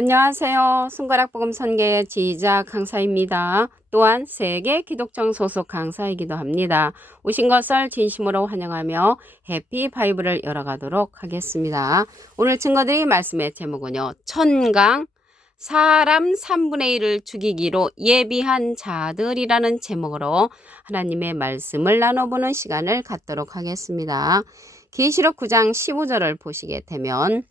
안녕하세요. 손가락복음 선교의 지휘자 강사입니다. 또한 세계 기독정 소속 강사이기도 합니다. 오신 것을 진심으로 환영하며 해피 바이블을 열어가도록 하겠습니다. 오늘 증거드릴 말씀의 제목은요. 천강 사람 3분의 1을 죽이기로 예비한 자들이라는 제목으로 하나님의 말씀을 나눠보는 시간을 갖도록 하겠습니다. 계시록 9장 15절을 보시게 되면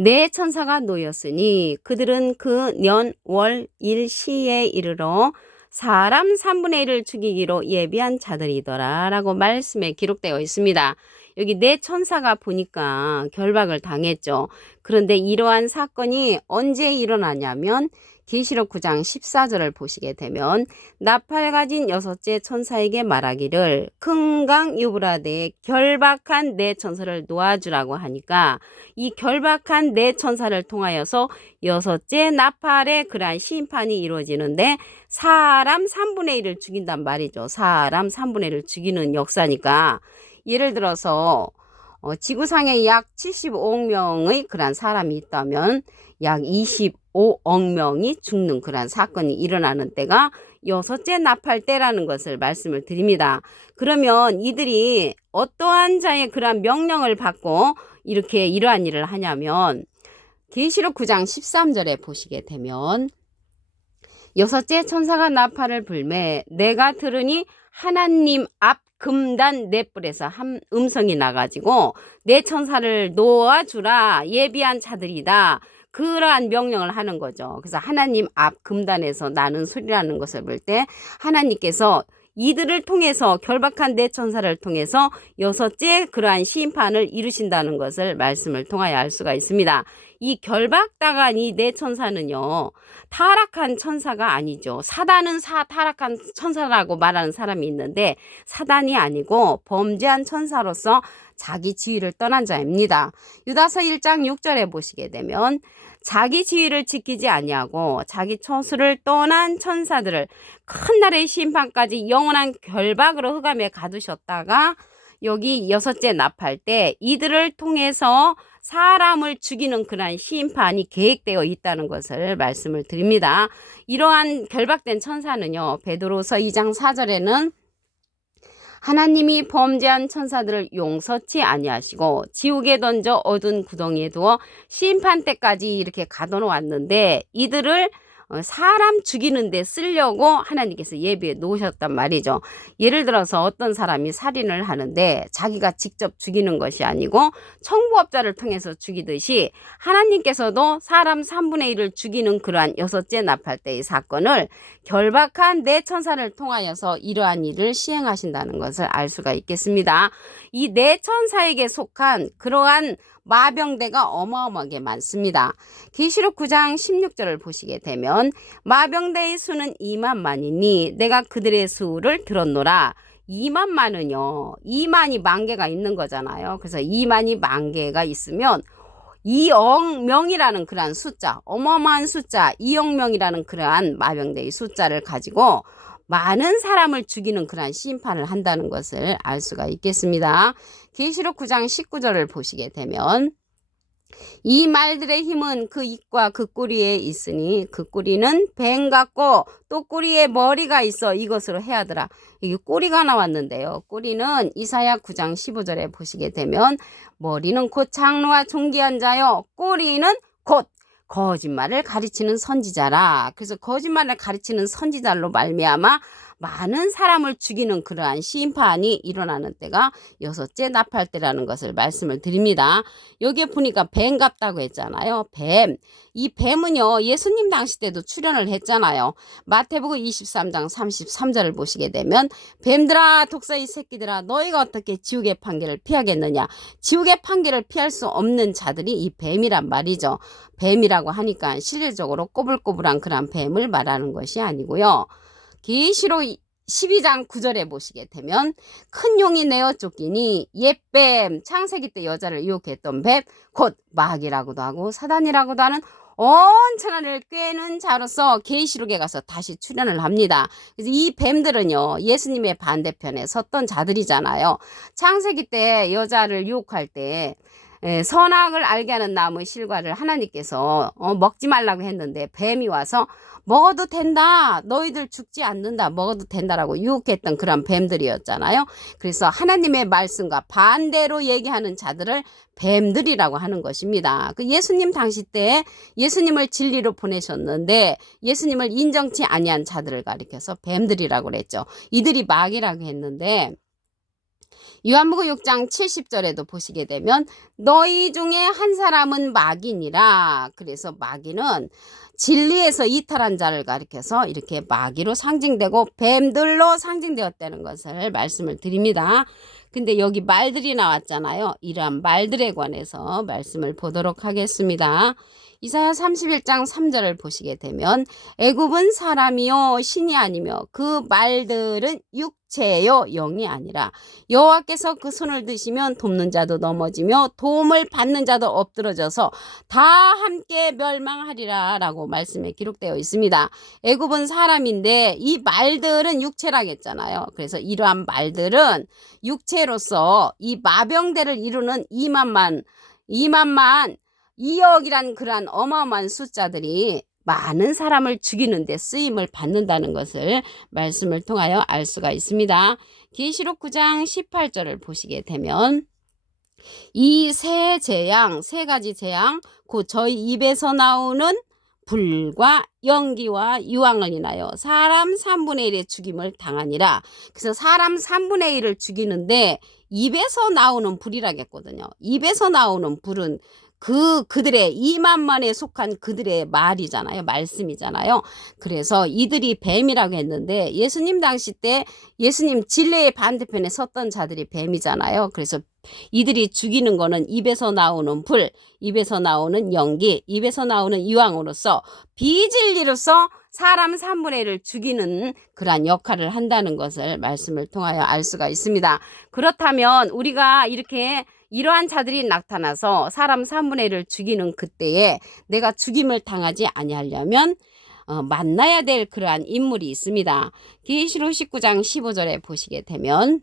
네 천사가 놓였으니 그들은 그 년, 월, 일, 시에 이르러 사람 3분의 1을 죽이기로 예비한 자들이더라 라고 말씀에 기록되어 있습니다. 여기 네 천사가 보니까 결박을 당했죠. 그런데 이러한 사건이 언제 일어나냐면 계시록 9장 14절을 보시게 되면 나팔 가진 여섯째 천사에게 말하기를 큰 강 유브라데에 결박한 네 천사를 놓아주라고 하니까 이 결박한 네 천사를 통하여서 여섯째 나팔의 그러한 심판이 이루어지는데 사람 3분의 1을 죽인단 말이죠. 사람 3분의 1을 죽이는 역사니까 예를 들어서 지구상에 약 75억 명의 그러한 사람이 있다면 약 25억 명이 죽는 그러한 사건이 일어나는 때가 여섯째 나팔 때라는 것을 말씀을 드립니다. 그러면 이들이 어떠한 자의 그러한 명령을 받고 이렇게 이러한 일을 하냐면 계시록 9장 13절에 보시게 되면 여섯째 천사가 나팔을 불매 내가 들으니 하나님 앞 금단 넷불에서 한 음성이 나가지고 내 천사를 놓아주라 예비한 자들이다. 그러한 명령을 하는 거죠. 그래서 하나님 앞 금단에서 나는 소리라는 것을 볼 때 하나님께서 이들을 통해서 결박한 네 천사를 통해서 여섯째 그러한 심판을 이루신다는 것을 말씀을 통하여 알 수가 있습니다. 이 결박당한 이 네 천사는요. 타락한 천사가 아니죠. 사단은 타락한 천사라고 말하는 사람이 있는데 사단이 아니고 범죄한 천사로서 자기 지위를 떠난 자입니다. 유다서 1장 6절에 보시게 되면 자기 지위를 지키지 아니하고 자기 처수를 떠난 천사들을 큰 날의 심판까지 영원한 결박으로 흑암에 가두셨다가 여기 여섯째 나팔 때 이들을 통해서 사람을 죽이는 그러한 심판이 계획되어 있다는 것을 말씀을 드립니다. 이러한 결박된 천사는요. 베드로서 2장 4절에는 하나님이 범죄한 천사들을 용서치 아니하시고 지옥에 던져 어두운 구덩이에 두어 심판 때까지 이렇게 가둬놓았는데 이들을 사람 죽이는 데 쓰려고 하나님께서 예비해 놓으셨단 말이죠. 예를 들어서 어떤 사람이 살인을 하는데 자기가 직접 죽이는 것이 아니고 청부업자를 통해서 죽이듯이 하나님께서도 사람 3분의 1을 죽이는 그러한 여섯째 나팔 때의 사건을 결박한 네 천사를 통하여서 이러한 일을 시행하신다는 것을 알 수가 있겠습니다. 이 네 천사에게 속한 그러한 마병대가 어마어마하게 많습니다. 계시록 9장 16절을 보시게 되면 마병대의 수는 2만만이니 내가 그들의 수를 들었노라. 2만만은요. 2만이 만개가 있는 거잖아요. 그래서 2만이 만개가 있으면 2억 명이라는 그러한 숫자, 어마어마한 숫자, 2억 명이라는 그러한 마병대의 숫자를 가지고 많은 사람을 죽이는 그러한 심판을 한다는 것을 알 수가 있겠습니다. 계시록 9장 19절을 보시게 되면 이 말들의 힘은 그 입과 그 꼬리에 있으니 그 꼬리는 뱀 같고 또 꼬리에 머리가 있어 이것으로 해하더라. 이게 꼬리가 나왔는데요. 꼬리는 이사야 9장 15절에 보시게 되면 머리는 곧 장로와 존귀한 자요. 꼬리는 곧 거짓말을 가르치는 선지자라. 그래서 거짓말을 가르치는 선지자로 말미암아 많은 사람을 죽이는 그러한 심판이 일어나는 때가 여섯째 나팔 때라는 것을 말씀을 드립니다. 여기에 보니까 뱀 같다고 했잖아요. 뱀. 이 뱀은요. 예수님 당시 때도 출현을 했잖아요. 마태복음 23장 33절을 보시게 되면 뱀들아 독사의 새끼들아 너희가 어떻게 지옥의 판결을 피하겠느냐. 지옥의 판결을 피할 수 없는 자들이 이 뱀이란 말이죠. 뱀이라고 하니까 실질적으로 꼬불꼬불한 그런 뱀을 말하는 것이 아니고요. 계시록 12장 9절에 보시게 되면 큰 용이 내어 쫓기니 옛뱀 창세기 때 여자를 유혹했던 뱀 곧 마귀라고도 하고 사단이라고도 하는 온천하를 꿰는 자로서 계시록에 가서 다시 출현을 합니다. 그래서 이 뱀들은요 예수님의 반대편에 섰던 자들이잖아요. 창세기 때 여자를 유혹할 때 선악을 알게 하는 나무 실과를 하나님께서 먹지 말라고 했는데 뱀이 와서 먹어도 된다, 너희들 죽지 않는다, 먹어도 된다라고 유혹했던 그런 뱀들이었잖아요. 그래서 하나님의 말씀과 반대로 얘기하는 자들을 뱀들이라고 하는 것입니다. 그 예수님 당시 때 예수님을 진리로 보내셨는데 예수님을 인정치 아니한 자들을 가리켜서 뱀들이라고 그랬죠. 이들이 마귀라고 했는데 요한복음 6장 70절에도 보시게 되면 너희 중에 한 사람은 마귀니라. 그래서 마귀는 진리에서 이탈한 자를 가리켜서 이렇게 마귀로 상징되고 뱀들로 상징되었다는 것을 말씀을 드립니다. 근데 여기 말들이 나왔잖아요. 이러한 말들에 관해서 말씀을 보도록 하겠습니다. 이사야 31장 3절을 보시게 되면 애굽은 사람이요 신이 아니며 그 말들은 육체요 영이 아니라 여호와께서 그 손을 드시면 돕는 자도 넘어지며 도움을 받는 자도 엎드러져서 다 함께 멸망하리라 라고 말씀에 기록되어 있습니다. 애굽은 사람인데 이 말들은 육체라겠잖아요. 그래서 이러한 말들은 육체로서 이 마병대를 이루는 2만만 2억이란 그러한 어마어마한 숫자들이 많은 사람을 죽이는 데 쓰임을 받는다는 것을 말씀을 통하여 알 수가 있습니다. 계시록 9장 18절을 보시게 되면 이 세 재앙, 세 가지 재앙, 곧 저희 입에서 나오는 불과 연기와 유황을 인하여 사람 3분의 1의 죽임을 당하니라. 그래서 사람 3분의 1을 죽이는데 입에서 나오는 불이라겠거든요. 입에서 나오는 불은 그들의 2만만에 속한 그들의 말이잖아요. 말씀이잖아요. 그래서 이들이 뱀이라고 했는데 예수님 당시 때 예수님 진리의 반대편에 섰던 자들이 뱀이잖아요. 그래서 이들이 죽이는 거는 입에서 나오는 불, 입에서 나오는 연기, 입에서 나오는 유황으로서 비진리로서 사람 3분의 1을 죽이는 그러한 역할을 한다는 것을 말씀을 통하여 알 수가 있습니다. 그렇다면 우리가 이러한 자들이 나타나서 사람 3분의 1을 죽이는 그때에 내가 죽임을 당하지 아니하려면 만나야 될 그러한 인물이 있습니다. 계시록 19장 15절에 보시게 되면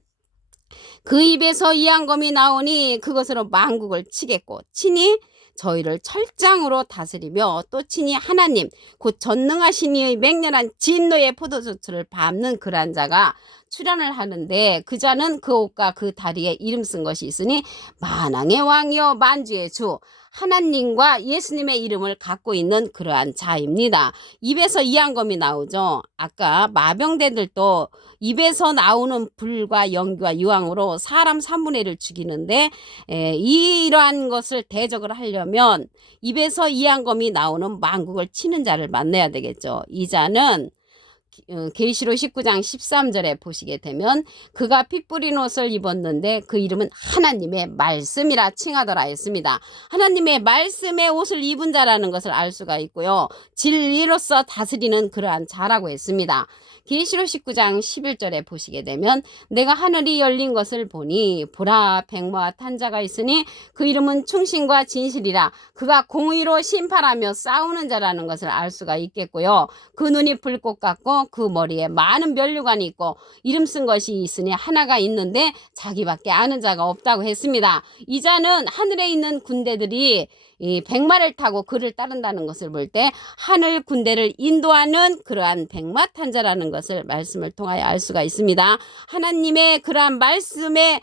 그 입에서 이한검이 나오니 그것으로 만국을 치겠고 친히 저희를 철장으로 다스리며 또 친히 하나님 곧 전능하신 이의 맹렬한 진노의 포도주를 밟는 그러한 자가 출현을 하는데 그 자는 그 옷과 그 다리에 이름 쓴 것이 있으니 만왕의 왕이요 만주의 주 하나님과 예수님의 이름을 갖고 있는 그러한 자입니다. 입에서 이한검이 나오죠. 아까 마병대들도 입에서 나오는 불과 연기와 유황으로 사람 3분의 1을 죽이는데 이러한 것을 대적을 하려면 입에서 이한검이 나오는 만국을 치는 자를 만나야 되겠죠. 이 자는 계시록 19장 13절에 보시게 되면 그가 피 뿌린 옷을 입었는데 그 이름은 하나님의 말씀이라 칭하더라 했습니다. 하나님의 말씀의 옷을 입은 자라는 것을 알 수가 있고요. 진리로서 다스리는 그러한 자라고 했습니다. 계시록 19장 11절에 보시게 되면 내가 하늘이 열린 것을 보니 보라 백마와 탄 자가 있으니 그 이름은 충신과 진실이라 그가 공의로 심판하며 싸우는 자라는 것을 알 수가 있겠고요. 그 눈이 불꽃 같고 그 머리에 많은 면류관이 있고 이름 쓴 것이 있으니 하나가 있는데 자기밖에 아는 자가 없다고 했습니다. 이 자는 하늘에 있는 군대들이 이 백마를 타고 그를 따른다는 것을 볼 때 하늘 군대를 인도하는 그러한 백마 탄자라는 것을 말씀을 통하여 알 수가 있습니다. 하나님의 그러한 말씀에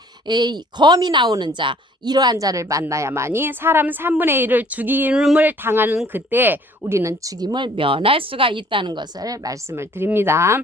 검이 나오는 자 이러한 자를 만나야만이 사람 3분의 1을 죽임을 당하는 그때 우리는 죽임을 면할 수가 있다는 것을 말씀을 드립니다.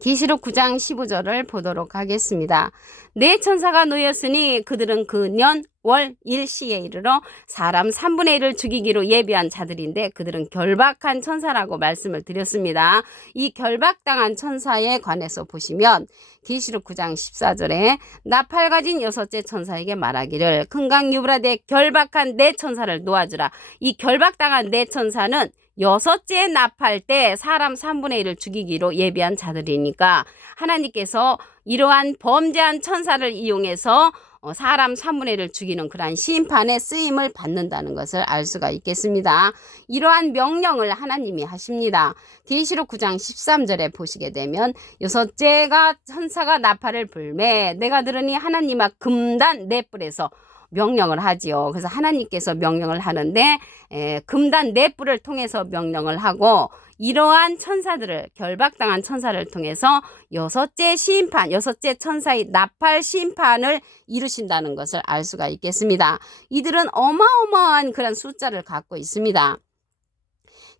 계시록 9장 15절을 보도록 하겠습니다. 네 천사가 놓였으니 그들은 그 년, 월, 일시에 이르러 사람 3분의 1을 죽이기로 예비한 자들인데 그들은 결박한 천사라고 말씀을 드렸습니다. 이 결박당한 천사에 관해서 보시면 계시록 9장 14절에 나팔 가진 여섯째 천사에게 말하기를 큰 강 유브라데 결박한 네 천사를 놓아주라. 이 결박당한 네 천사는 여섯째 나팔 때 사람 3분의 1을 죽이기로 예비한 자들이니까 하나님께서 이러한 범죄한 천사를 이용해서 사람 3분의 1을 죽이는 그러한 심판의 쓰임을 받는다는 것을 알 수가 있겠습니다. 이러한 명령을 하나님이 하십니다. 계시록 9장 13절에 보시게 되면 여섯째가 천사가 나팔을 불매 내가 들으니 하나님아 금단 네 뿔에서 명령을 하지요. 그래서 하나님께서 명령을 하는데 금단 네 뿔을 통해서 명령을 하고 이러한 천사들을 결박당한 천사를 통해서 여섯째 심판, 여섯째 천사의 나팔 심판을 이루신다는 것을 알 수가 있겠습니다. 이들은 어마어마한 그런 숫자를 갖고 있습니다.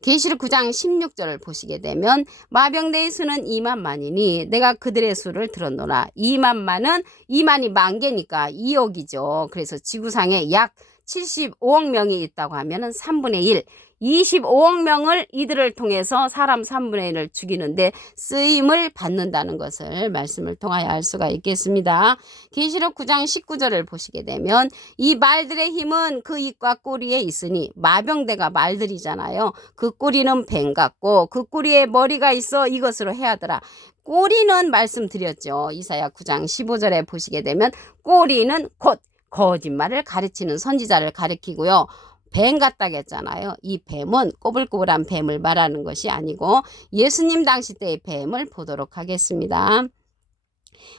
계시록 9장 16절을 보시게 되면 마병대의 수는 2만만이니 내가 그들의 수를 들었노라. 2만만은 2만이 만개니까 2억이죠. 그래서 지구상에 약 75억 명이 있다고 하면은 3분의 1, 25억 명을 이들을 통해서 사람 3분의 1을 죽이는데 쓰임을 받는다는 것을 말씀을 통하여 알 수가 있겠습니다. 계시록 9장 19절을 보시게 되면 이 말들의 힘은 그 입과 꼬리에 있으니 마병대가 말들이잖아요. 그 꼬리는 뱀 같고 그 꼬리에 머리가 있어 이것으로 해하더라. 꼬리는 말씀드렸죠. 이사야 9장 15절에 보시게 되면 꼬리는 곧 거짓말을 가르치는 선지자를 가리키고요. 뱀 같다고 했잖아요. 이 뱀은 꼬불꼬불한 뱀을 말하는 것이 아니고 예수님 당시 때의 뱀을 보도록 하겠습니다.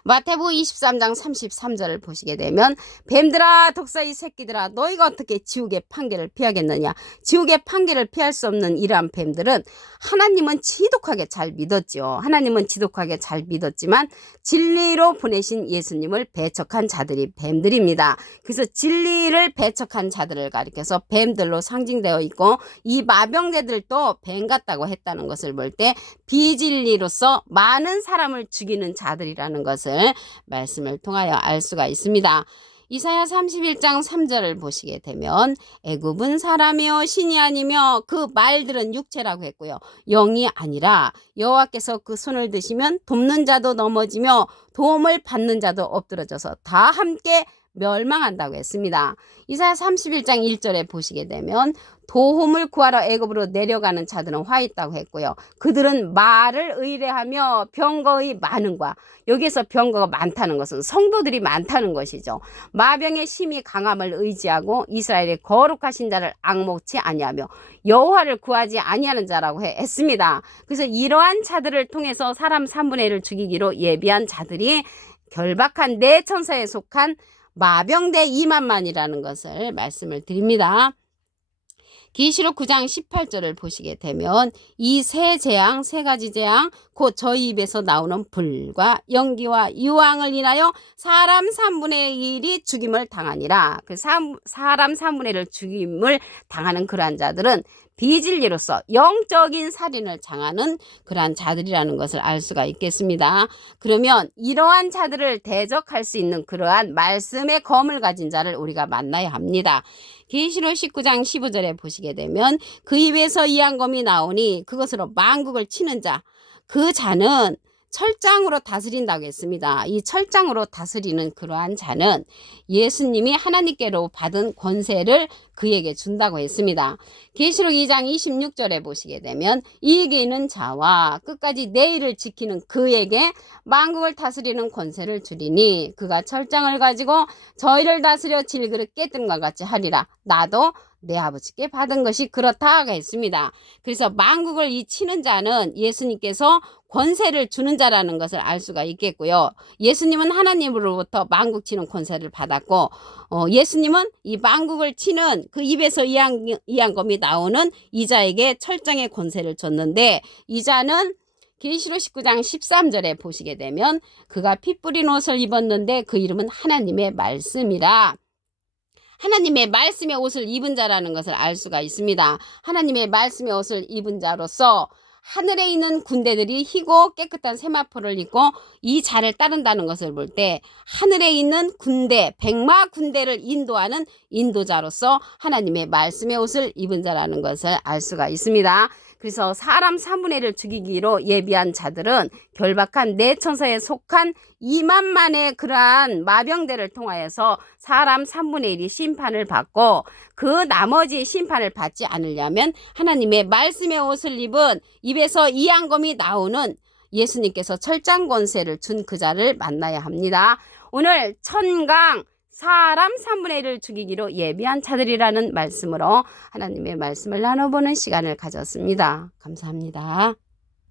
마태복음 23장 33절을 보시게 되면 뱀들아 독사의 새끼들아 너희가 어떻게 지옥의 판결을 피하겠느냐. 지옥의 판결을 피할 수 없는 이러한 뱀들은 하나님은 지독하게 잘 믿었죠. 하나님은 지독하게 잘 믿었지만 진리로 보내신 예수님을 배척한 자들이 뱀들입니다. 그래서 진리를 배척한 자들을 가리켜서 뱀들로 상징되어 있고 이 마병대들도 뱀 같다고 했다는 것을 볼 때 비진리로서 많은 사람을 죽이는 자들이라는 것을 말씀을 통하여 알 수가 있습니다. 이사야 31장 3절을 보시게 되면 애굽은 사람이요 신이 아니며 그 말들은 육체라고 했고요. 영이 아니라 여호와께서 그 손을 드시면 돕는 자도 넘어지며 도움을 받는 자도 엎드러져서 다 함께 멸망한다고 했습니다. 이사야 31장 1절에 보시게 되면 도움을 구하러 애굽으로 내려가는 자들은 화 있다고 했고요. 그들은 말을 의뢰하며 병거의 많음과 여기에서 병거가 많다는 것은 성도들이 많다는 것이죠. 마병의 심히 강함을 의지하고 이스라엘의 거룩하신 자를 앙목치 아니하며 여호와를 구하지 아니하는 자라고 했습니다. 그래서 이러한 자들을 통해서 사람 3분의 1을 죽이기로 예비한 자들이 결박한 네 천사에 속한 마병대 2만만이라는 것을 말씀을 드립니다. 계시록 9장 18절을 보시게 되면 이 세 재앙, 세 가지 재앙, 곧 저희 입에서 나오는 불과 연기와 유황을 인하여 사람 3분의 1이 죽임을 당하니라. 그 사람 3분의 1을 죽임을 당하는 그러한 자들은 비진리로서 영적인 살인을 당하는 그러한 자들이라는 것을 알 수가 있겠습니다. 그러면 이러한 자들을 대적할 수 있는 그러한 말씀의 검을 가진 자를 우리가 만나야 합니다. 계시록 19장 15절에 보시게 되면 그 입에서 이한검이 나오니 그것으로 만국을 치는 자, 그 자는 철장으로 다스린다고 했습니다. 이 철장으로 다스리는 그러한 자는 예수님이 하나님께로 받은 권세를 그에게 준다고 했습니다. 계시록 2장 26절에 보시게 되면 이익에 있는 자와 끝까지 내일을 지키는 그에게 만국을 다스리는 권세를 주리니 그가 철장을 가지고 저희를 다스려 질그릇 깨뜸과 같이 하리라. 나도 내 아버지께 받은 것이 그렇다가 했습니다. 그래서 만국을 이 치는 자는 예수님께서 권세를 주는 자라는 것을 알 수가 있겠고요. 예수님은 하나님으로부터 만국 치는 권세를 받았고 예수님은 이 만국을 치는 그 입에서 이한검이 나오는 이자에게 철장의 권세를 줬는데 이자는 계시록 19장 13절에 보시게 되면 그가 피 뿌린 옷을 입었는데 그 이름은 하나님의 말씀이라. 하나님의 말씀의 옷을 입은 자라는 것을 알 수가 있습니다. 하나님의 말씀의 옷을 입은 자로서 하늘에 있는 군대들이 희고 깨끗한 세마포를 입고 이 자를 따른다는 것을 볼 때 하늘에 있는 군대, 백마 군대를 인도하는 인도자로서 하나님의 말씀의 옷을 입은 자라는 것을 알 수가 있습니다. 그래서 사람 3분의 1을 죽이기로 예비한 자들은 결박한 네 천사에 속한 2만만의 그러한 마병대를 통하여서 사람 3분의 1이 심판을 받고 그 나머지 심판을 받지 않으려면 하나님의 말씀의 옷을 입은 입에서 이한검이 나오는 예수님께서 철장 권세를 준 그 자를 만나야 합니다. 오늘 천강 사람 3분의 1을 죽이기로 예비한 자들이라는 말씀으로 하나님의 말씀을 나눠보는 시간을 가졌습니다. 감사합니다.